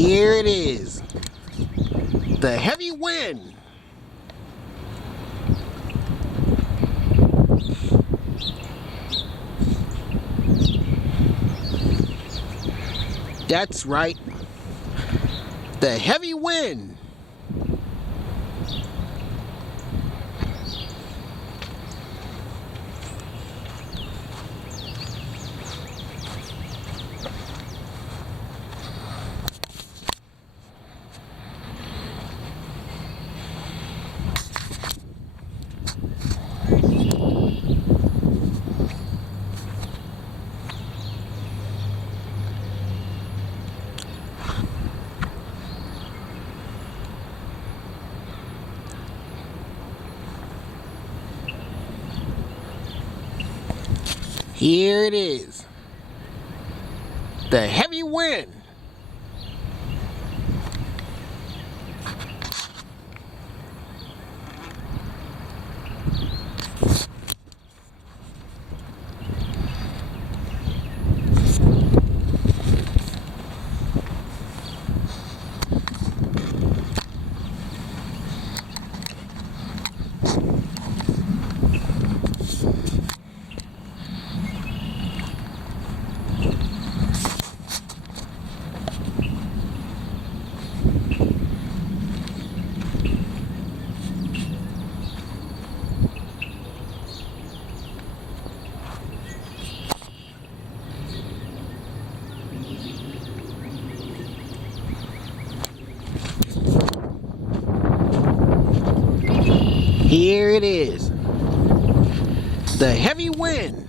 Here it is. The heavy wind. That's right. The heavy wind. Here it is. The heavy wind. Here it is. The heavy wind.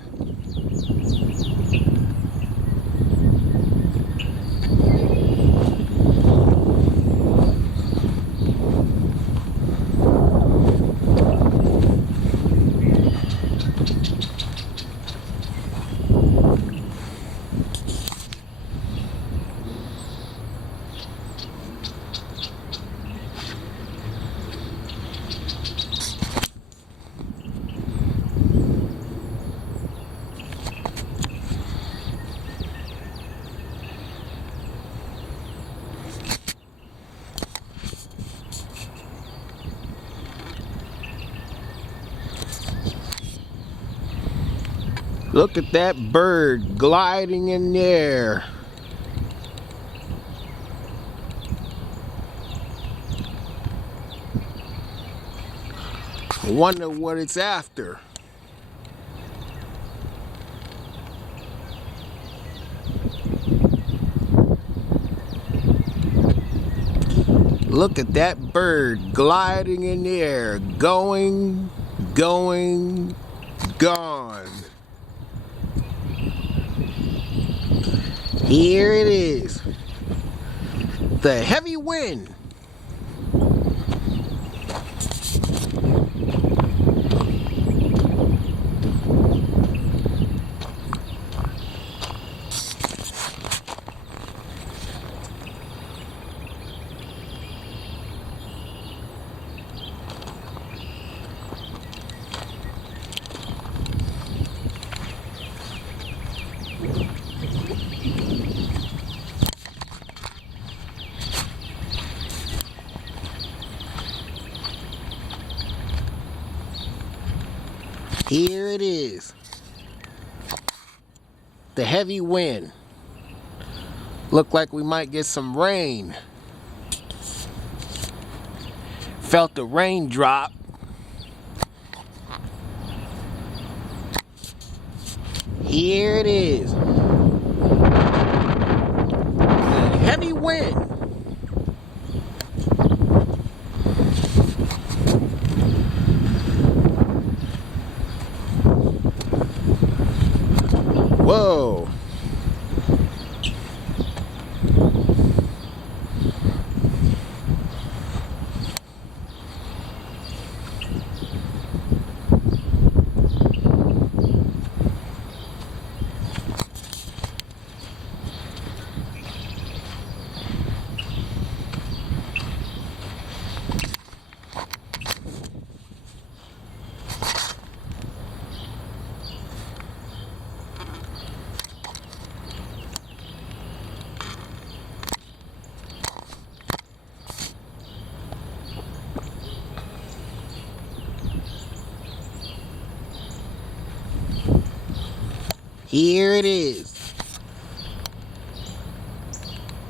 Look at that bird gliding in the air. I wonder what it's after. Look at that bird gliding in the air, going, gone. Here it is. The heavy wind. Here it is. The heavy wind. Look like we might get some rain. Felt the raindrop. Here it is. The heavy wind. Whoa. Here it is.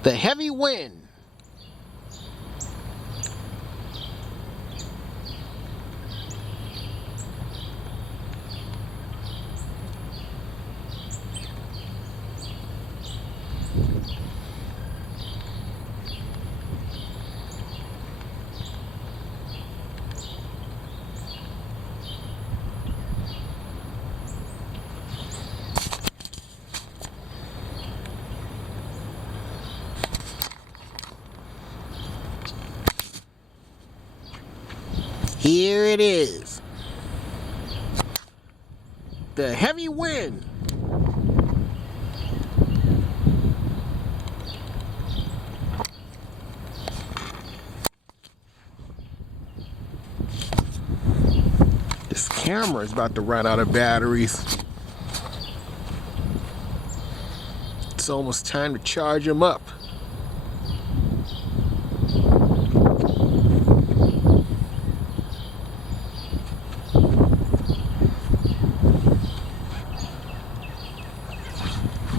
The heavy wind. Here it is. The heavy wind. This camera is about to run out of batteries. It's almost time to charge them up.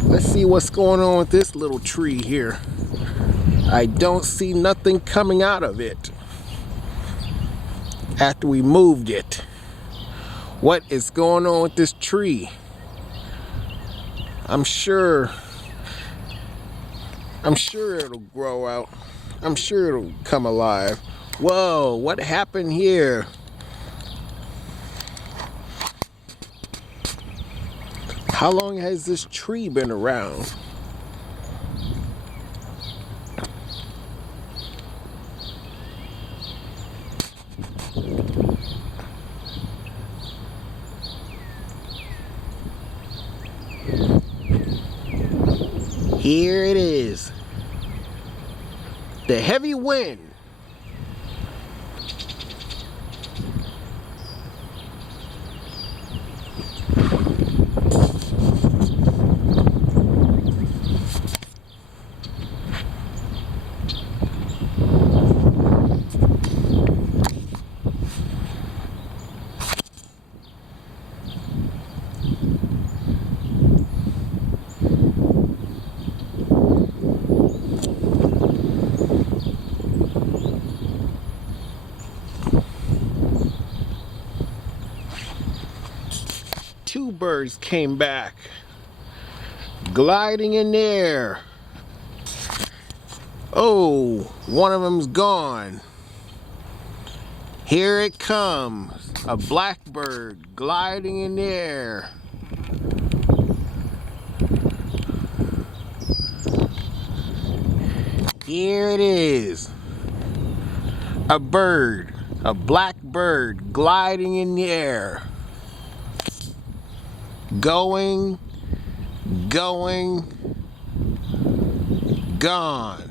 Let's see what's going on with this little tree here. I don't see nothing coming out of it after we moved it. What is going on with this tree? I'm sure it'll grow out. I'm sure it'll come alive. Whoa, what happened here? How long has this tree been around? Here it is. The heavy wind. Two birds came back, gliding in the air. Oh, one of them's gone. Here it comes, a blackbird gliding in the air. Here it is, a bird, a black bird gliding in the air. Going, gone.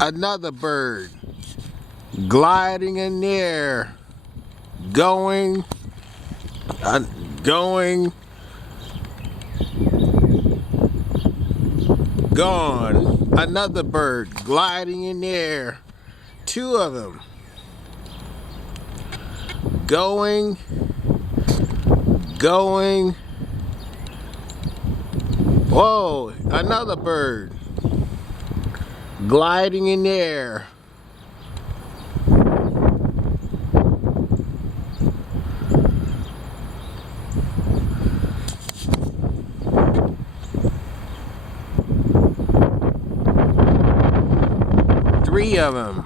Another bird gliding in the air. Going, gone. Another bird gliding in the air. Two of them. Going. Whoa, another bird gliding in the air. Three of them.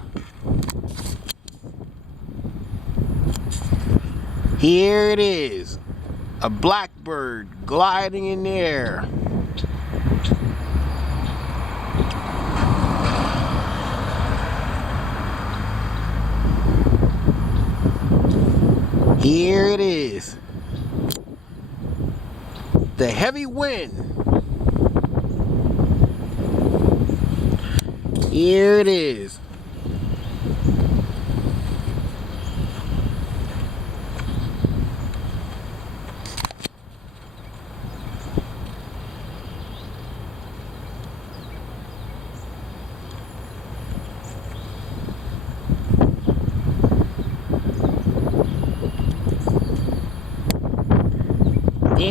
Here it is, a blackbird gliding in the air. Here it is, the heavy wind. Here it is.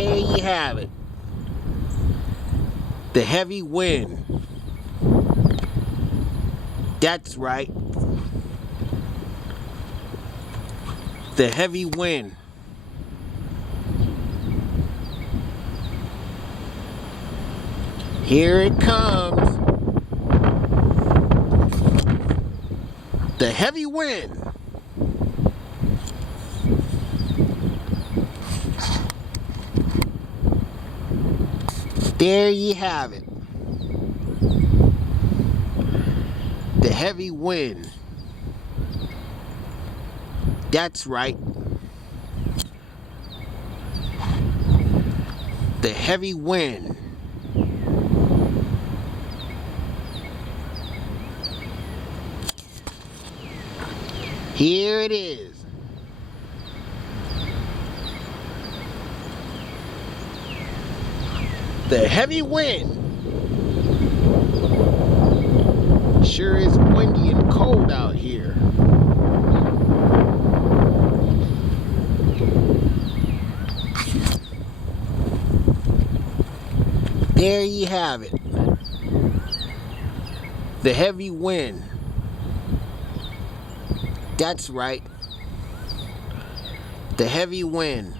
There you have it. The heavy wind. That's right. The heavy wind. Here it comes. The heavy wind. There you have it. The heavy wind. That's right. The heavy wind. Here it is. The heavy wind. Sure is windy and cold out here. There you have it. The heavy wind. That's right. The heavy wind.